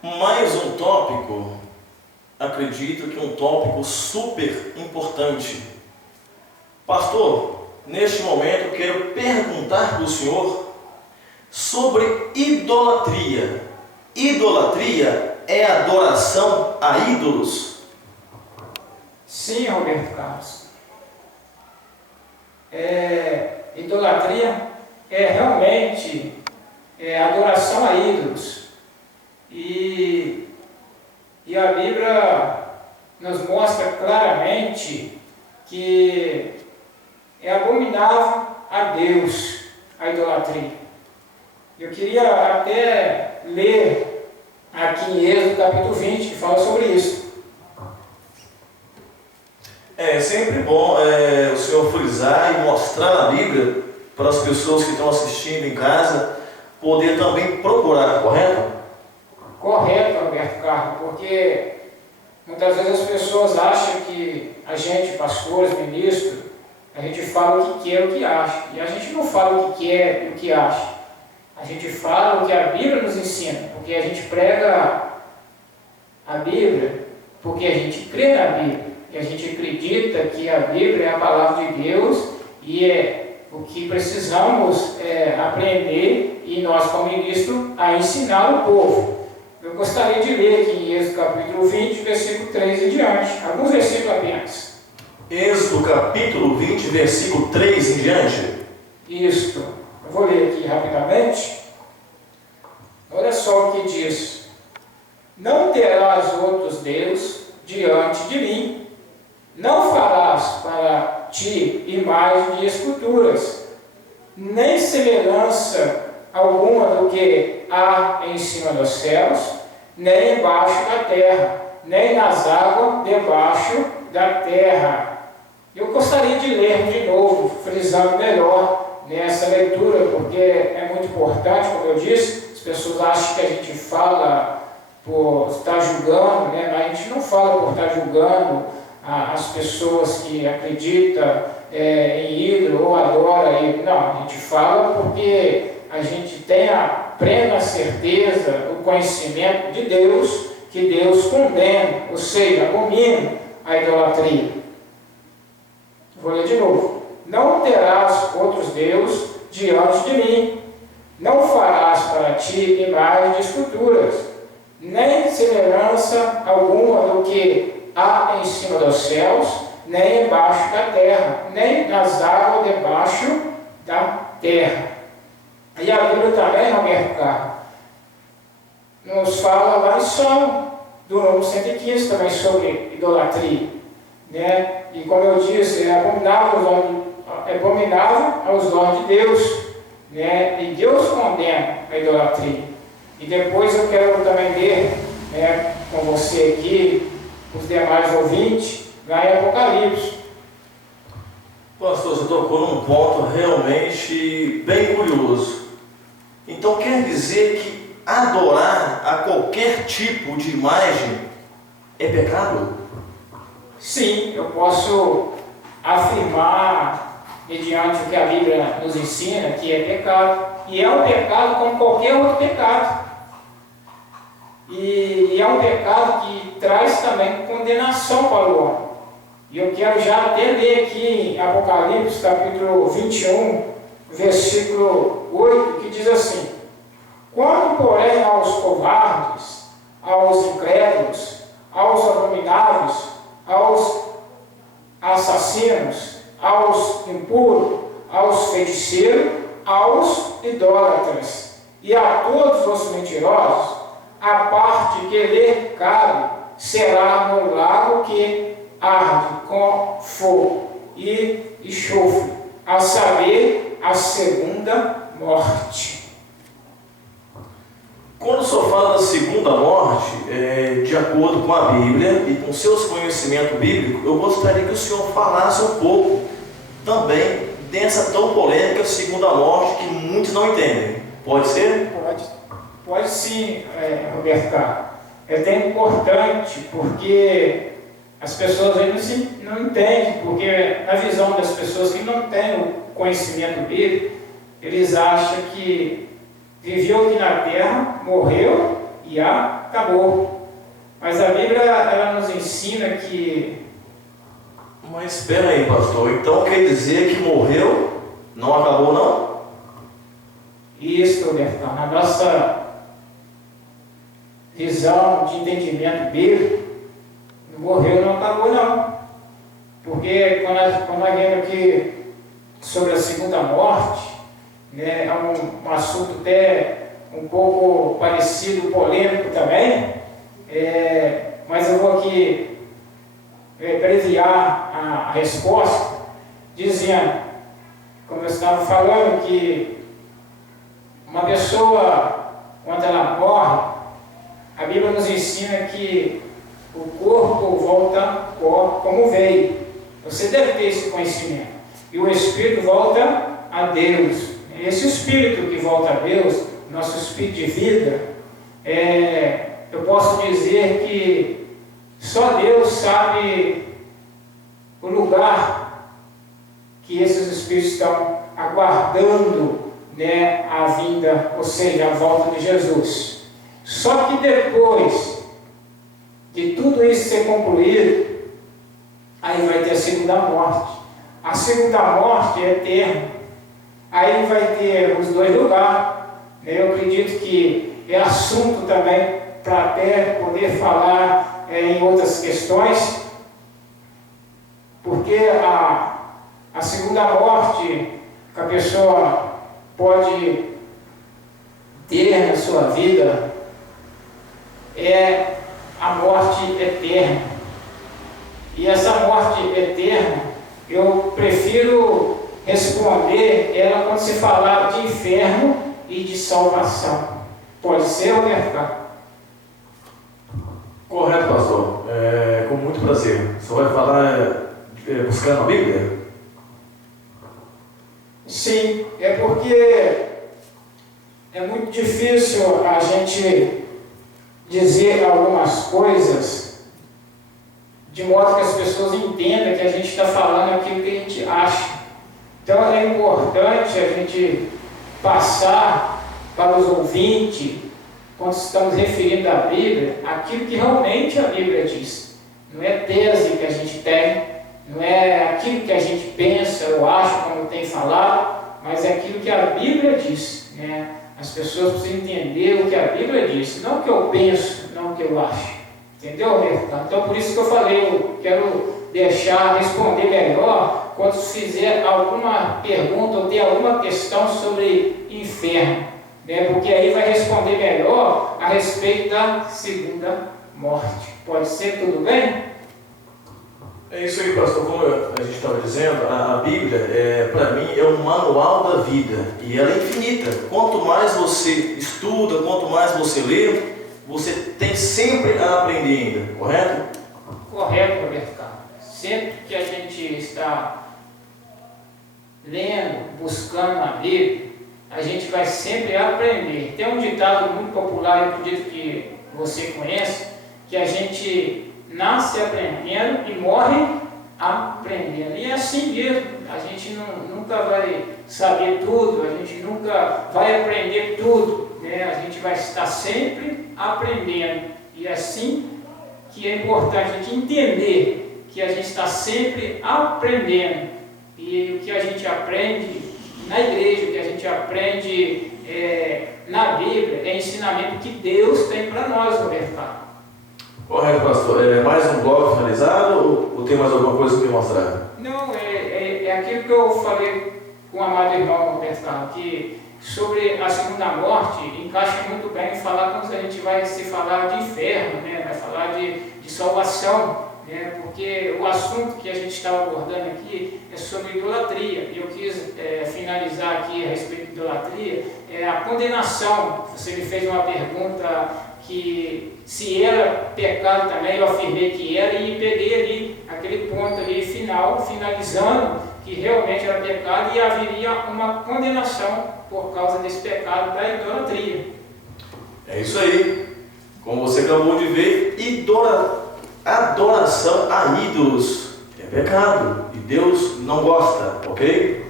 Mais um tópico, acredito que um tópico super importante. Pastor, neste momento quero perguntar para o senhor sobre idolatria. Idolatria é adoração a ídolos? Sim, Roberto Carlos. Idolatria é realmente adoração a ídolos. E a Bíblia nos mostra claramente que é abominável a Deus a idolatria. Eu queria até ler aqui em Êxodo capítulo 20, que fala sobre isso. É sempre bom o senhor frisar e mostrar na Bíblia para as pessoas que estão assistindo em casa poder também procurar, correto? Correto, Roberto Carlos, porque muitas vezes as pessoas acham que a gente, pastores, ministros, a gente fala o que quer, o que acha. E a gente não fala o que quer e o que acha. A gente fala o que a Bíblia nos ensina, porque a gente prega a Bíblia, porque a gente crê na Bíblia. E a gente acredita que a Bíblia é a palavra de Deus e é o que precisamos aprender e nós, como ministro, a ensinar o povo. Eu gostaria de ler aqui em Êxodo capítulo 20, versículo 3 e diante, alguns versículos apenas. Êxodo capítulo 20, versículo 3 em diante. Isto, eu vou ler aqui rapidamente. Olha só o que diz: não terás outros deuses diante de mim, não farás para ti imagem de esculturas, nem semelhança alguma do que há em cima dos céus, nem embaixo da terra, nem nas águas debaixo da terra. Eu gostaria de ler de novo, frisando melhor nessa leitura, porque é muito importante, como eu disse. As pessoas acham que a gente fala por estar julgando, né? Mas a gente não fala por estar julgando as pessoas que acreditam em ídolo ou adoram ídolo. Não, a gente fala porque a gente tem a plena certeza, o conhecimento de Deus, que Deus condena, ou seja, abomina a idolatria. Vou ler de novo. Não terás outros deuses diante de mim, não farás para ti imagem de esculturas, nem semelhança alguma do que há em cima dos céus, nem embaixo da terra, nem nas águas debaixo da terra. E a Bíblia também, Roberto Carlos, nos fala lá em Salmo, do Novo 115, também sobre idolatria. Né? E como eu disse, é abominável aos olhos de Deus. Né? E Deus condena a idolatria. E depois eu quero também ler com você aqui, os demais ouvintes, lá em Apocalipse. Pastor, você tocou num ponto realmente bem curioso. Então quer dizer que adorar a qualquer tipo de imagem é pecado? Sim, eu posso afirmar, mediante o que a Bíblia nos ensina, que é pecado. E é um pecado como qualquer outro pecado. E é um pecado que traz também condenação para o homem. E eu quero já até ler aqui em Apocalipse, capítulo 21, versículo 8, que diz assim: quando, porém, aos covardes, aos incrédulos, aos abomináveis, aos assassinos, aos impuros, aos feiticeiros, aos idólatras e a todos os mentirosos, a parte que lhe cabe será no lago que arde com fogo e enxofre, a saber, a segunda morte. Quando o senhor fala da segunda morte, de acordo com a Bíblia e com seus conhecimentos bíblicos, eu gostaria que o senhor falasse um pouco também dessa tão polêmica segunda morte que muitos não entendem. Pode ser? Pode sim, Roberto Carlos. É bem importante, porque as pessoas ainda não entendem, porque na visão das pessoas que não têm o conhecimento bíblico, eles acham que viveu aqui na terra, morreu e acabou. Mas a Bíblia, ela nos ensina que... Mas espera aí, pastor, então quer dizer que morreu, não acabou não? Isso, Bertão, na nossa visão de entendimento bíblico, morreu, não acabou não. Porque quando nós vemos aqui sobre a segunda morte, né, é um assunto até um pouco parecido, polêmico também, mas eu vou aqui abreviar a resposta, dizendo, como eu estava falando, que uma pessoa, quando ela morre, a Bíblia nos ensina que o corpo volta ao corpo como veio. Você deve ter esse conhecimento. E o espírito volta a Deus. Esse espírito que volta a Deus, nosso espírito de vida, eu posso dizer que só Deus sabe o lugar que esses espíritos estão aguardando, né, a vinda, ou seja, a volta de Jesus. Só que depois de tudo isso ser concluído, aí vai ter a segunda morte. A segunda morte é eterna. Aí vai ter os dois lugares. Eu acredito que é assunto também para até poder falar em outras questões, porque a segunda morte que a pessoa pode ter na sua vida é a morte eterna. E essa morte eterna, eu prefiro responder ela quando se falar de inferno e de salvação. Pode ser, Roberto? Correto, pastor. Com muito prazer. Você vai falar buscando a Bíblia? Sim, é porque é muito difícil a gente dizer algumas coisas de modo que as pessoas entendam que a gente está falando aquilo que a gente acha. Então é importante a gente passar para os ouvintes, quando estamos referindo à Bíblia, aquilo que realmente a Bíblia diz. Não é tese que a gente tem, não é aquilo que a gente pensa ou acha, como tem falado, mas é aquilo que a Bíblia diz, né? As pessoas precisam entender o que a Bíblia diz, não o que eu penso, não o que eu acho. Entendeu, Roberto? Então, por isso que eu falei, eu quero responder melhor quando fizer alguma pergunta ou ter alguma questão sobre inferno, né? Porque aí vai responder melhor a respeito da segunda morte. Pode ser, tudo bem? É isso aí, pastor. Como a gente estava dizendo, a Bíblia, para mim, é um manual da vida. E ela é infinita. Quanto mais você estuda, quanto mais você lê, você tem sempre a aprender ainda, correto? Correto, Roberto Carlos. Sempre que a gente está lendo, buscando a Bíblia, a gente vai sempre aprender. Tem um ditado muito popular, eu acredito que você conhece, que a gente nasce aprendendo e morre aprendendo. E é assim mesmo, a gente nunca vai saber tudo, a gente nunca vai aprender tudo, né? A gente vai estar sempre aprendendo. E é assim que é importante a gente entender que a gente está sempre aprendendo. E o que a gente aprende na igreja, o que a gente aprende na Bíblia, é ensinamento que Deus tem para nós, Roberto. Correto, pastor. Mais um bloco finalizado ou tem mais alguma coisa para mostrar? Não, é aquilo que eu falei com o amado irmão Roberto, que sobre a segunda morte encaixa muito bem falar quando a gente vai se falar de inferno, né? Vai falar de salvação, né? Porque o assunto que a gente está abordando aqui é sobre idolatria. E eu quis finalizar aqui a respeito de idolatria, a condenação. Você me fez uma pergunta que se era pecado também, eu afirmei que era, e peguei ali aquele ponto ali final, finalizando que realmente era pecado e haveria uma condenação por causa desse pecado da idolatria. É isso aí. Como você acabou de ver, adoração a ídolos é pecado e Deus não gosta, ok?